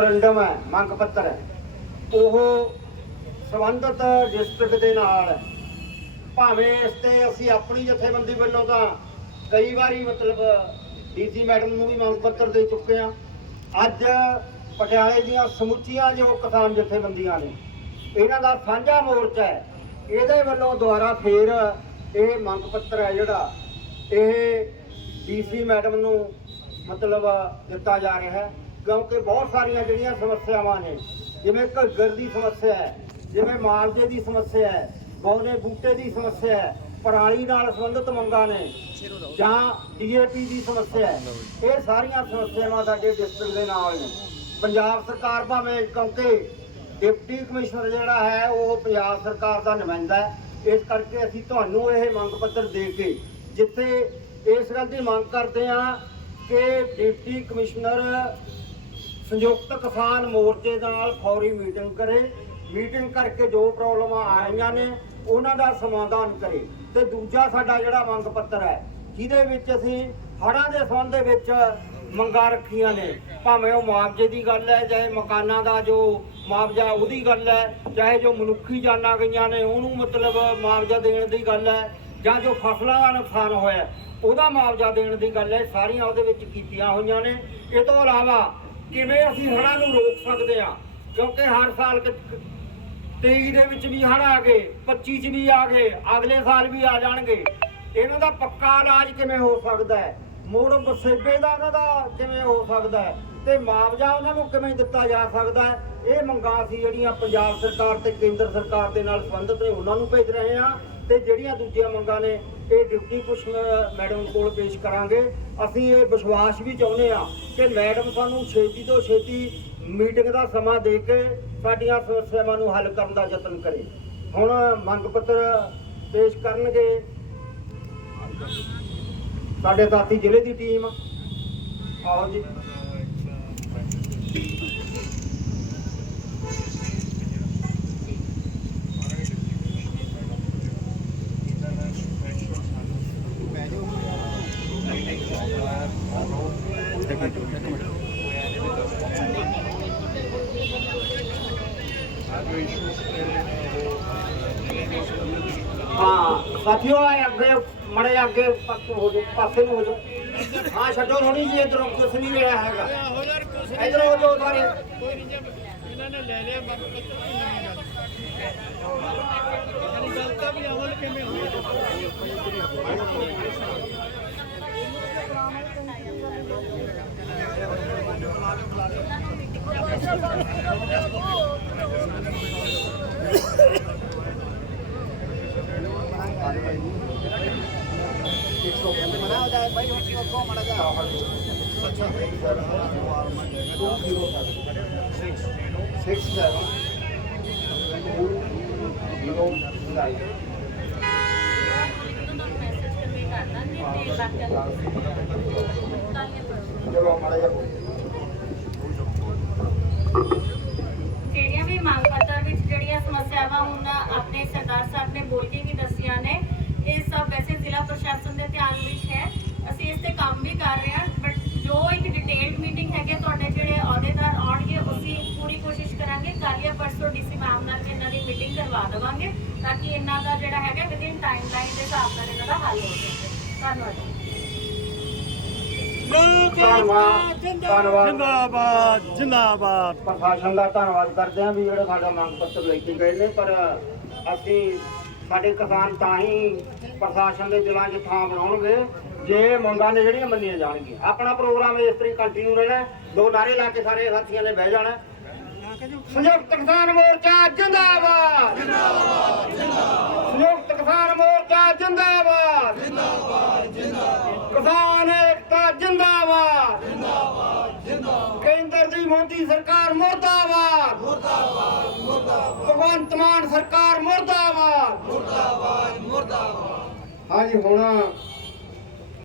Memorandum ਹੈ, ਮੰਗ ਪੱਤਰ ਹੈ। ਉਹ ਸੰਬੰਧਿਤ ਡਿਸਟ੍ਰਿਕਟ ਦੇ ਨਾਲ ਹੈ। ਭਾਵੇਂ ਇਸ ਤੇ ਅਸੀਂ ਆਪਣੀ ਜਥੇਬੰਦੀ ਵੱਲੋਂ ਤਾਂ ਕਈ ਵਾਰੀ ਮਤਲਬ ਡੀਸੀ ਮੈਡਮ ਨੂੰ ਵੀ ਮੰਗ ਪੱਤਰ ਦੇ ਚੁੱਕੇ ਆ ਅੱਜ ਪਟਿਆਲੇ ਦੀਆਂ ਸਮੁੱਚੀਆਂ ਜੋ ਕਿਸਾਨ ਜਥੇਬੰਦੀਆਂ ਨੇ, ਇਹਨਾਂ ਦਾ ਸਾਂਝਾ ਮੋਰਚਾ ਹੈ। ਇਹਦੇ ਵੱਲੋਂ ਦੁਆਰਾ ਫੇਰ ਇਹ ਮੰਗ ਪੱਤਰ ਹੈ ਜਿਹੜਾ, ਇਹ ਡੀਸੀ ਮੈਡਮ ਨੂੰ ਮਤਲਬ ਦਿੱਤਾ ਜਾ ਰਿਹਾ ਹੈ। ਕਿਉਂਕਿ ਬਹੁਤ ਸਾਰੀਆਂ ਜਿਹੜੀਆਂ ਸਮੱਸਿਆਵਾਂ ਨੇ, ਜਿਵੇਂ ਘੱਗਰ ਦੀ ਸਮੱਸਿਆ ਹੈ, ਜਿਵੇਂ ਮਾਲਜੇ ਦੀ ਸਮੱਸਿਆ ਹੈ ਬੌਨੇ ਬੂਟੇ ਦੀ ਸਮੱਸਿਆ ਹੈ, ਪਰਾਲੀ ਨਾਲ ਸੰਬੰਧਿਤ ਮੰਗਾਂ ਨੇ, ਜਾਂ ਡੀਏਪੀ ਦੀ ਸਮੱਸਿਆ ਹੈ, ਇਹ ਸਾਰੀਆਂ ਸਮੱਸਿਆਵਾਂ ਸਾਡੇ ਡਿਸਟ੍ਰਿਕਟ ਦੇ ਨਾਲ ਨੇ। ਪੰਜਾਬ ਸਰਕਾਰ ਭਾਵੇਂ ਕਿਉਂਕਿ ਡਿਪਟੀ ਕਮਿਸ਼ਨਰ ਜਿਹੜਾ ਹੈ, ਉਹ ਪੰਜਾਬ ਸਰਕਾਰ ਦਾ ਨੁਮਾਇੰਦਾ ਹੈ। ਇਸ ਕਰਕੇ ਅਸੀਂ ਤੁਹਾਨੂੰ ਇਹ ਮੰਗ ਪੱਤਰ ਦੇ ਕੇ ਜਿੱਥੇ ਇਸ ਗੱਲ ਦੀ ਮੰਗ ਕਰਦੇ ਹਾਂ ਕਿ ਡਿਪਟੀ ਕਮਿਸ਼ਨਰ ਸੰਯੁਕਤ ਕਿਸਾਨ ਮੋਰਚੇ ਨਾਲ ਫੌਰੀ ਮੀਟਿੰਗ ਕਰੇ। ਮੀਟਿੰਗ ਕਰਕੇ ਜੋ ਪ੍ਰੋਬਲਮਾਂ ਆਈਆਂ ਨੇ, ਉਹਨਾਂ ਦਾ ਸਮਾਧਾਨ ਕਰੇ। ਤੇ ਦੂਜਾ ਸਾਡਾ ਜਿਹੜਾ ਮੰਗ ਪੱਤਰ ਹੈ, ਜਿਹਦੇ ਵਿੱਚ ਅਸੀਂ ਹੜ੍ਹਾਂ ਦੇ ਸੰਬੰਧ ਦੇ ਵਿੱਚ ਮੰਗਾਂ ਰੱਖੀਆਂ ਨੇ। ਭਾਵੇਂ ਉਹ ਮੁਆਵਜ਼ੇ ਦੀ ਗੱਲ ਹੈ, ਚਾਹੇ ਮਕਾਨਾਂ ਦਾ ਜੋ ਮੁਆਵਜ਼ਾ ਉਹਦੀ ਗੱਲ ਹੈ, ਚਾਹੇ ਜੋ ਮਨੁੱਖੀ ਜਾਨਾਂ ਗਈਆਂ ਨੇ, ਉਹਨੂੰ ਮਤਲਬ ਮੁਆਵਜ਼ਾ ਦੇਣ ਦੀ ਗੱਲ ਹੈ, ਜਾਂ ਜੋ ਫਸਲਾਂ ਦਾ ਨੁਕਸਾਨ ਹੋਇਆ, ਉਹਦਾ ਮੁਆਵਜ਼ਾ ਦੇਣ ਦੀ ਗੱਲ ਹੈ, ਸਾਰੀਆਂ ਉਹਦੇ ਵਿੱਚ ਕੀਤੀਆਂ ਹੋਈਆਂ ਨੇ। ਇਹ ਤੋਂ ਇਲਾਵਾ ਕਿਵੇਂ ਅਸੀਂ ਹੜ੍ਹਾਂ ਨੂੰ ਰੋਕ ਸਕਦੇ ਹਾਂ? ਕਿਉਂਕਿ ਹਰ ਸਾਲ ਕਿ- 23 ਦੇ ਵਿੱਚ ਵੀ ਹੜ੍ਹ ਆ ਗਏ 25 ਚ ਵੀ ਆ ਗਏ, ਅਗਲੇ ਸਾਲ ਵੀ ਆ ਜਾਣਗੇ। ਇਹਨਾਂ ਦਾ ਪੱਕਾ ਇਲਾਜ ਕਿਵੇਂ ਹੋ ਸਕਦਾ ਹੈ? ਮੋੜ ਬਸੇਬੇ ਦਾ ਇਹਨਾਂ ਦਾ ਕਿਵੇਂ ਹੋ ਸਕਦਾ ਹੈ? ਤੇ ਮੁਆਵਜ਼ਾ ਉਹਨਾਂ ਨੂੰ ਕਿਵੇਂ ਦਿੱਤਾ ਜਾ ਸਕਦਾ ਹੈ? ਇਹ ਮੰਗਾਂ ਅਸੀਂ ਜਿਹੜੀਆਂ ਪੰਜਾਬ ਸਰਕਾਰ ਤੇ ਕੇਂਦਰ ਸਰਕਾਰ ਦੇ ਨਾਲ ਸੰਬੰਧਿਤ ਨੇ, ਉਹਨਾਂ ਨੂੰ ਭੇਜ ਰਹੇ ਹਾਂ। ਤੇ ਜਿਹੜੀਆਂ ਦੂਜੀਆਂ ਮੰਗਾਂ ਨੇ ਇਹ ਡਿਪਟੀ ਕਮਿਸ਼ਨਰ ਮੈਡਮ ਕੋਲ ਪੇਸ਼ ਕਰਾਂਗੇ। ਅਸੀਂ ਇਹ ਵਿਸ਼ਵਾਸ ਵੀ ਚਾਹੁੰਦੇ ਹਾਂ ਕਿ ਮੈਡਮ ਸਾਨੂੰ ਛੇਤੀ ਤੋਂ ਛੇਤੀ ਮੀਟਿੰਗ ਦਾ ਸਮਾਂ ਦੇ ਕੇ ਸਾਡੀਆਂ ਸਮੱਸਿਆਵਾਂ ਨੂੰ ਹੱਲ ਕਰਨ ਦਾ ਯਤਨ ਕਰੇ। ਹੁਣ ਮੰਗ ਪੱਤਰ ਪੇਸ਼ ਕਰਨਗੇ। ਸਾਡੇ ਸਾਥੀ ਜ਼ਿਲ੍ਹੇ ਦੀ ਟੀਮ। ਆਓ ਜੀ। ਹਾਂ, ਸਾਥੀਓ ਆਏ ਅੱਗੇ, ਮੜੇ ਅੱਗੇ ਪਾਸੇ ਹੋ ਜਾਓ, ਪਾਸੇ ਨੂੰ ਹੋ ਜਾਓ। ਹਾਂ, ਛੱਡੋ ਥੋੜੀ ਜੀ, ਇਧਰੋਂ ਕੁਛ ਨਹੀਂ ਰਿਹਾ ਹੈਗਾ। ਇਧਰ ਹੋ ਜਾਓ, ਸਾਰੇ। ਇਹਨਾਂ ਨੇ ਲੈ ਲਿਆ ਮੰਗ ਪੱਤਰ ਵੀ ਅਮਲ ਕਿਵੇਂ ਹੋਇਆ ਮੈਸੇਜ ਤੇ ਕਰ ਦਾਂਗੇ ਤੇ ਬਾਕੀ ਚਲੋ ਮਾੜਾ ਜਿਹਾ ਬੋਲੋ। ਜਿਹੜੀਆਂ ਵੀ ਮੰਗ ਪੱਤਰ ਵਿੱਚ ਜਿਹੜੀਆਂ ਸਮੱਸਿਆਵਾਂ ਹੁਣ ਆਪਣੇ ਸਰਦਾਰ ਸਾਹਿਬ ਨੇ ਬੋਲ ਕੇ ਵੀ ਦੱਸੀਆਂ ਨੇ ਇਹ ਸਭ ਵੈਸੇ ਜ਼ਿਲ੍ਹਾ ਪ੍ਰਸ਼ਾਸਨ ਦੇ ਧਿਆਨ ਵਿੱਚ ਹੈ ਅਸੀਂ ਇਸ ਤੇ ਕੰਮ ਵੀ ਕਰ ਰਹੇ ਹਾਂ ਬਟ ਜੋ ਇੱਕ ਡਿਟੇਲਡ ਮੀਟਿੰਗ ਹੈਗੇ ਤੁਹਾਡੇ ਜਿਹੜੇ ਅਹੁਦੇਦਾਰ ਆਉਣਗੇ ਅਸੀਂ ਪੂਰੀ ਕੋਸ਼ਿਸ਼ ਕਰਾਂਗੇ ਕੱਲ੍ਹ ਜਾਂ ਪਰਸੋਂ ਡੀਸੀ ਮੈਮ ਨਾਲ ਵੀ ਇਹਨਾਂ ਦੀ ਮੀਟਿੰਗ ਕਰਵਾ ਦੇਵਾਂਗੇ ਤਾਂ ਕਿ ਇਹਨਾਂ ਦਾ ਜਿਹੜਾ ਹੈਗਾ ਵਿਦਿਨ ਟਾਈਮਲਾਈਨ ਦੇ ਹਿਸਾਬ ਨਾਲ ਇਹਨਾਂ ਦਾ ਹੱਲ ਹੋ ਸਕੇ। ਧੰਨਵਾਦ। ਜਿੰਦਾਬਾਦ ਜਿੰਦਾਬਾਦ। ਪ੍ਰਸ਼ਾਸਨ ਦਾ ਧੰਨਵਾਦ ਕਰਦੇ ਹਾਂ ਵੀ ਜਿਹੜਾ ਸਾਡਾ ਮੰਗ ਪੱਤਰ ਲੈ ਕੇ ਗਏ ਨੇ ਪਰ ਅਸੀਂ ਸਾਡੇ ਕਿਸਾਨ ਤਾਂ ਹੀ ਪ੍ਰਸ਼ਾਸਨ ਦੇ ਦਿਲਾਂ 'ਚ ਥਾਂ ਬਣਾਉਣਗੇ ਜੇ ਮੰਗਾਂ ਨੇ ਜਿਹੜੀਆਂ ਮੰਨੀਆਂ ਜਾਣਗੀਆਂ। ਆਪਣਾ ਪ੍ਰੋਗਰਾਮ ਇਸ ਤਰੀਕੇ ਕੰਟੀਨਿਊ ਰਹਿਣਾ। ਦੋ ਨਾਰੇ ਲਾ ਕੇ ਸਾਰੇ ਸਾਥੀਆਂ ਨੇ ਬਹਿ ਜਾਣਾ। ਸੰਯੁਕਤ ਕਿਸਾਨ ਮੋਰਚਾ ਜਿੰਦਾਬਾਦ। ਜਿੰਦਾਬਾਦ ਸੰਯੁਕਤ ਕਿਸਾਨ ਮੋਰਚਾ ਜਿੰਦਾਬਾਦ। ਜਿੰਦਾਬਾਦ ਜਿੰਦਾਬਾਦ ਕਿਸਾਨ ਏਕਤਾ ਜਿੰਦਾਬਾਦ। ਜਿੰਦਾਬਾਦ ਜਿੰਦਾਬਾਦ ਕੇਂਦਰ ਦੀ ਮੋਦੀ ਸਰਕਾਰ ਮੁਰਦਾਬਾਦ ਮੁਰਦਾਬਾਦ ਮੁਰਦਾਬਾਦ। ਭਗਵੰਤ ਮਾਨ ਸਰਕਾਰ ਮੁਰਦਾਬਾਦ। ਮੁਰਦਾਬਾਦ ਮੁਰਦਾਬਾਦ। ਹਾਂਜੀ ਹੁਣ